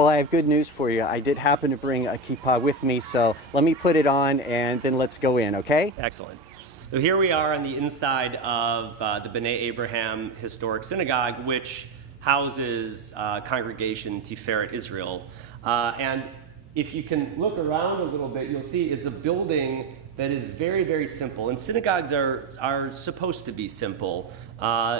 Well, I have good news for you. I did happen to bring a kippah with me, so let me put it on and then let's go in, okay? Excellent. So here we are on the inside of the Bnai Abraham Historic Synagogue, which houses congregation Tiferet Israel. And if you can look around a little bit, you'll see it's a building that is very, very simple. And synagogues are supposed to be simple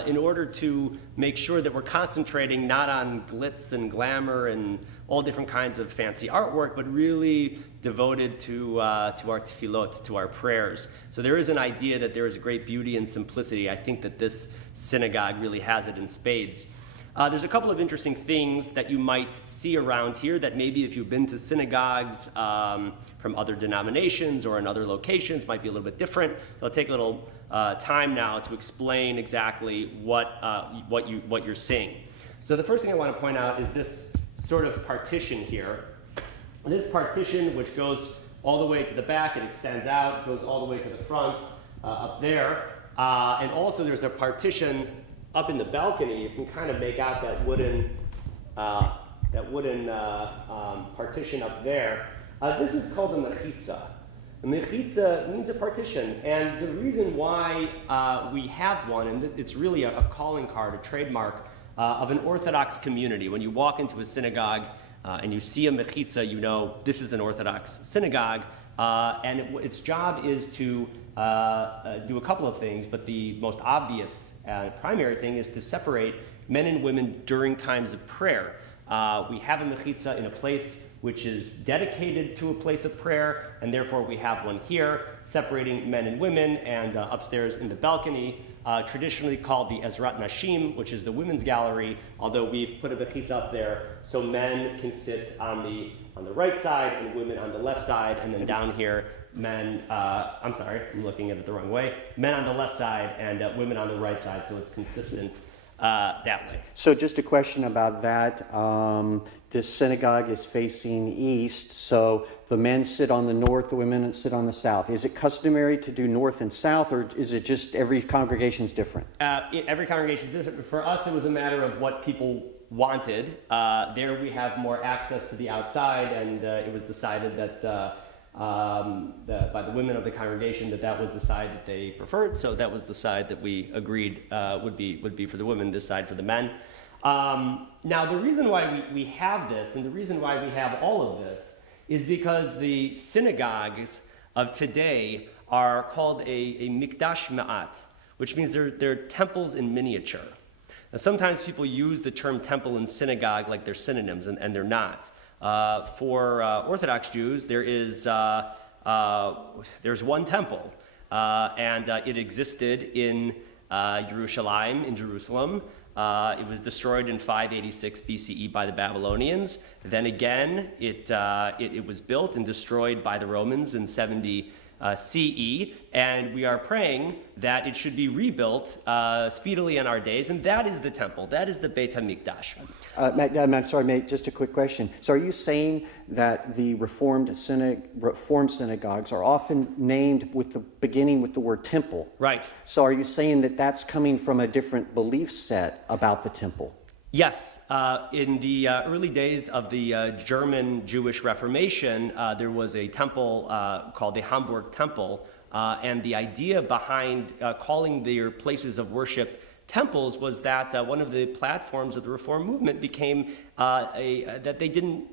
in order to make sure that we're concentrating not on glitz and glamour and all different kinds of fancy artwork, but really devoted to our tefillot, to our prayers. So there is an idea that there is great beauty and simplicity. I think that this synagogue really has it in spades. There's a couple of interesting things that you might see around here that maybe if you've been to synagogues from other denominations or in other locations might be a little bit different. So I'll take a little time now to explain exactly what you're seeing. So the first thing I want to point out is this sort of partition here. This partition, which goes all the way to the back, it extends out, goes all the way to the front up there. And also there's a partition up in the balcony. You can kind of make out that wooden partition up there. This is called a mechitza. A mechitza means a partition, and the reason why we have one, and it's really a calling card, a trademark of an Orthodox community. When you walk into a synagogue and you see a mechitza, you know this is an Orthodox synagogue, and its job is to do a couple of things, but the most obvious primary thing is to separate men and women during times of prayer. We have a mechitza in a place which is dedicated to a place of prayer, and therefore we have one here separating men and women, and upstairs in the balcony, traditionally called the Ezrat Nashim, which is the women's gallery, although we've put a mechitza up there so men can sit on the right side and women on the left side, and then down here, men, I'm sorry, I'm looking at it the wrong way, men on the left side and women on the right side, so it's consistent that way. So just a question about that. This synagogue is facing east, so the men sit on the north, the women sit on the south. Is it customary to do north and south, or is it just every congregation is different? Every congregation is different. For us, it was a matter of what people wanted. There we have more access to the outside, and it was decided that by the women of the congregation that was the side that they preferred. So that was the side that we agreed would be for the women, this side for the men. Now the reason why we have this, and the reason why we have all of this, is because the synagogues of today are called a mikdash ma'at, which means they're temples in miniature. Now sometimes people use the term temple and synagogue like they're synonyms, and they're not. For Orthodox Jews, there's one temple, and it existed in Jerusalem. It was destroyed in 586 BCE by the Babylonians. Then again, it was built and destroyed by the Romans in 70 CE, and we are praying that it should be rebuilt speedily in our days, and that is the temple. That is the Beit HaMikdash. I'm sorry, mate, just a quick question. So are you saying that the Reformed synagogues are often named beginning with the word temple? Right. So are you saying that that's coming from a different belief set about the temple? Yes. In the early days of the German Jewish Reformation, there was a temple called the Hamburg Temple, and the idea behind calling their places of worship temples was that one of the platforms of the Reform movement became that they didn't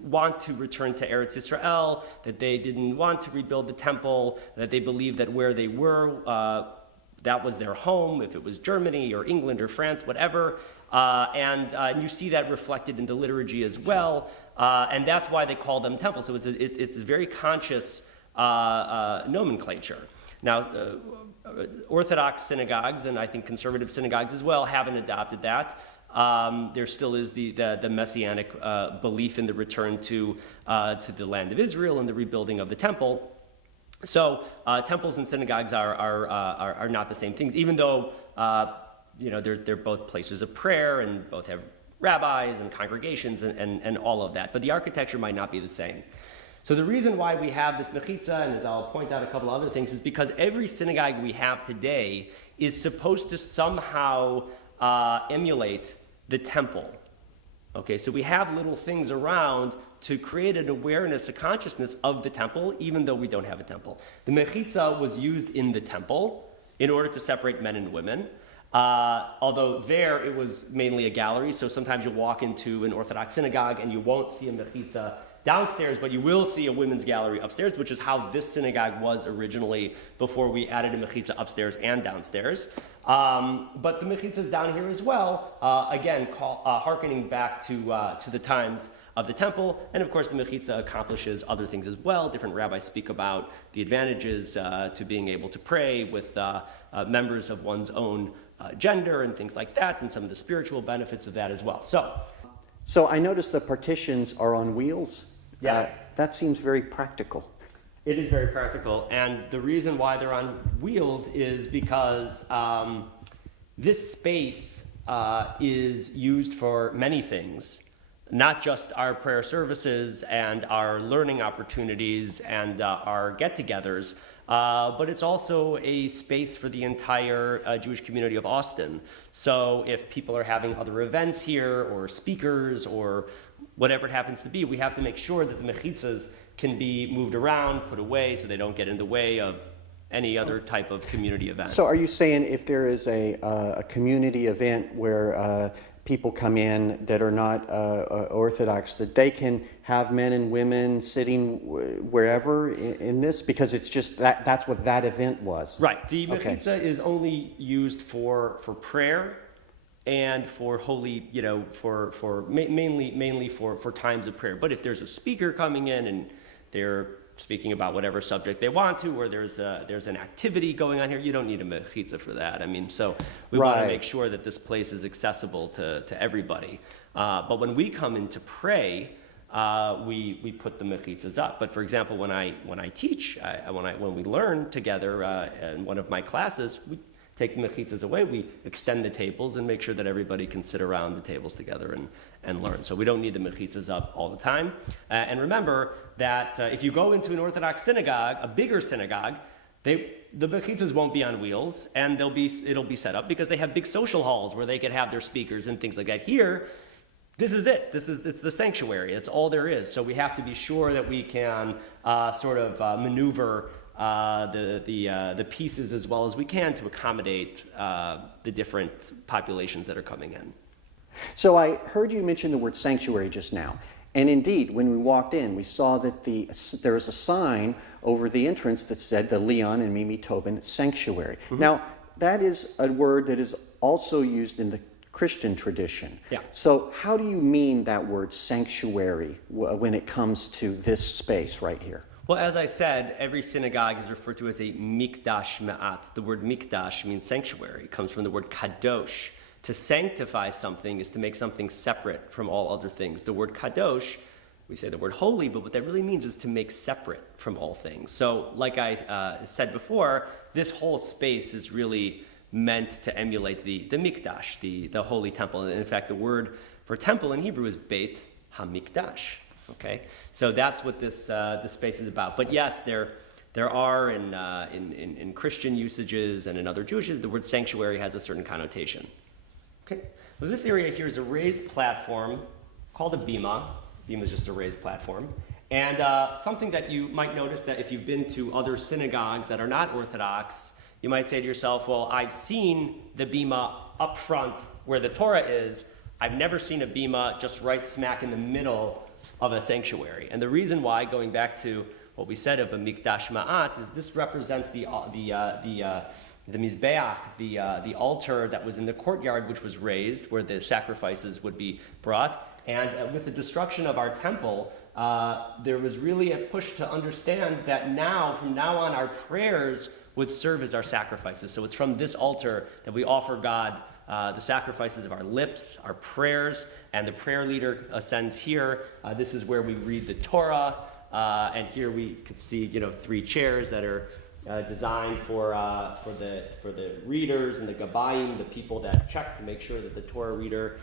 want to return to Eretz Israel, that they didn't want to rebuild the temple, that they believed that where they were, that was their home, if it was Germany or England or France, whatever. And you see that reflected in the liturgy as well, and that's why they call them temples. So it's a very conscious nomenclature. Now, Orthodox synagogues, and I think conservative synagogues as well, haven't adopted that. There still is the messianic belief in the return to the land of Israel and the rebuilding of the temple. So temples and synagogues are not the same things, even though they're both places of prayer and both have rabbis and congregations and all of that. But the architecture might not be the same. So the reason why we have this mechitza, and as I'll point out a couple other things, is because every synagogue we have today is supposed to somehow emulate the temple. Okay, so we have little things around to create an awareness, a consciousness of the temple, even though we don't have a temple. The mechitza was used in the temple in order to separate men and women. Although there it was mainly a gallery, so sometimes you'll walk into an Orthodox synagogue and you won't see a mechitza downstairs, but you will see a women's gallery upstairs, which is how this synagogue was originally before we added a mechitza upstairs and downstairs. But the mechitza is down here as well, again, hearkening back to the times of the temple. And of course, the mechitza accomplishes other things as well. Different rabbis speak about the advantages to being able to pray with members of one's own gender and things like that, and some of the spiritual benefits of that as well. So I noticed the partitions are on wheels. Yes. That seems very practical. It is very practical, and the reason why they're on wheels is because this space is used for many things, not just our prayer services and our learning opportunities and our get-togethers, but it's also a space for the entire Jewish community of Austin. So if people are having other events here, or speakers, or whatever it happens to be, we have to make sure that the mechitzas can be moved around, put away, so they don't get in the way of any other type of community event. So are you saying if there is a community event where people come in that are not Orthodox, that they can have men and women sitting wherever in this? Because it's just that's what that event was. Right. The mechitza is only used for prayer and for holy, mainly for times of prayer. But if there's a speaker coming in and they're speaking about whatever subject they want to, or there's an activity going on here, you don't need a mechitza for that. I mean, so we want to make sure that this place is accessible to everybody. But when we come in to pray, we put the mechitzas up. But for example, when I teach, when we learn together in one of my classes, we take the mechitzas away, we extend the tables and make sure that everybody can sit around the tables together and learn. So we don't need the mechitzas up all the time. And remember that if you go into an Orthodox synagogue, a bigger synagogue, the mechitzas won't be on wheels, and it'll be set up because they have big social halls where they can have their speakers and things like that. Here, this is it. It's the sanctuary. It's all there is. So we have to be sure that we can maneuver the pieces as well as we can to accommodate the different populations that are coming in. So I heard you mention the word sanctuary just now. And indeed, when we walked in, we saw that there was a sign over the entrance that said the Leon and Mimi Tobin Sanctuary. Mm-hmm. Now, that is a word that is also used in the Christian tradition. Yeah. So how do you mean that word sanctuary when it comes to this space right here? Well, as I said, every synagogue is referred to as a mikdash ma'at. The word mikdash means sanctuary. It comes from the word kadosh. To sanctify something is to make something separate from all other things. The word kadosh, we say the word holy, but what that really means is to make separate from all things. So like I said before, this whole space is really meant to emulate the mikdash, the holy temple. And in fact, the word for temple in Hebrew is Beit HaMikdash. Okay, so that's what this space is about. But yes, there are in Christian usages and in other Jewish usages, the word sanctuary has a certain connotation. Okay, well, this area here is a raised platform called a bima. Bima is just a raised platform. And something that you might notice that if you've been to other synagogues that are not Orthodox, you might say to yourself, well, I've seen the bima up front where the Torah is. I've never seen a bima just right smack in the middle of a sanctuary. And the reason why, going back to what we said of a mikdash ma'at, is this represents the mizbeach, the altar that was in the courtyard, which was raised, where the sacrifices would be brought. And with the destruction of our temple, there was really a push to understand that from now on, our prayers would serve as our sacrifices. So it's from this altar that we offer God the sacrifices of our lips, our prayers, and the prayer leader ascends here. This is where we read the Torah, and here we could see, 3 chairs that are designed for the readers and the gabayim, the people that check to make sure that the Torah reader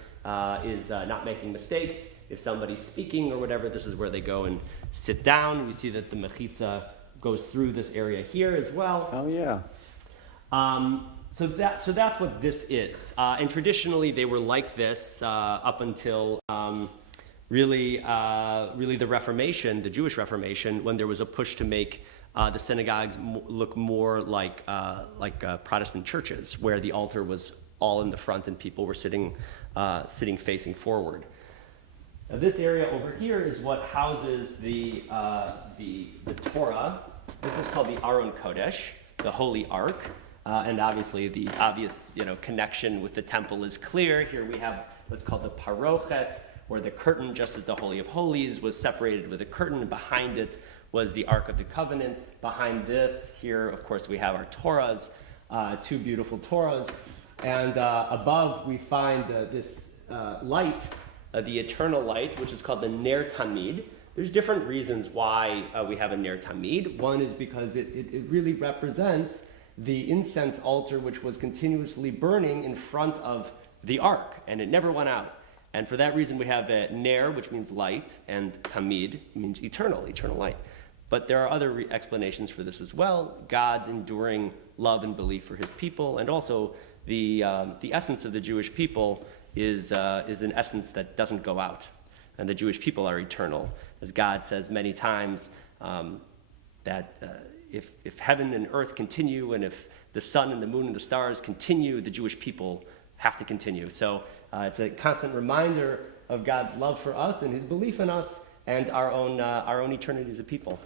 is not making mistakes. If somebody's speaking or whatever, this is where they go and sit down. We see that the mechitza goes through this area here as well. Oh, yeah. So that's what this is. And traditionally, they were like this up until really the Reformation, the Jewish Reformation, when there was a push to make the synagogues look more like Protestant churches, where the altar was all in the front and people were sitting facing forward. Now, this area over here is what houses the Torah. This is called the Aron Kodesh, the Holy Ark, and obviously the obvious connection with the temple is clear. Here we have what's called the Parochet, where the curtain, just as the Holy of Holies, was separated with a curtain, and behind it was the Ark of the Covenant. Behind this, here, of course, we have our Torahs, two beautiful Torahs, and above we find this light, the eternal light, which is called the Ner Tamid. There's different reasons why we have a Ner Tamid. One is because it really represents the incense altar, which was continuously burning in front of the ark, and it never went out. And for that reason, we have a Ner, which means light, and Tamid means eternal light. But there are other explanations for this as well. God's enduring love and belief for his people, and also the essence of the Jewish people is an essence that doesn't go out. And the Jewish people are eternal. As God says many times, that if heaven and earth continue, and if the sun and the moon and the stars continue, the Jewish people have to continue. So it's a constant reminder of God's love for us and his belief in us and our own eternity as a people.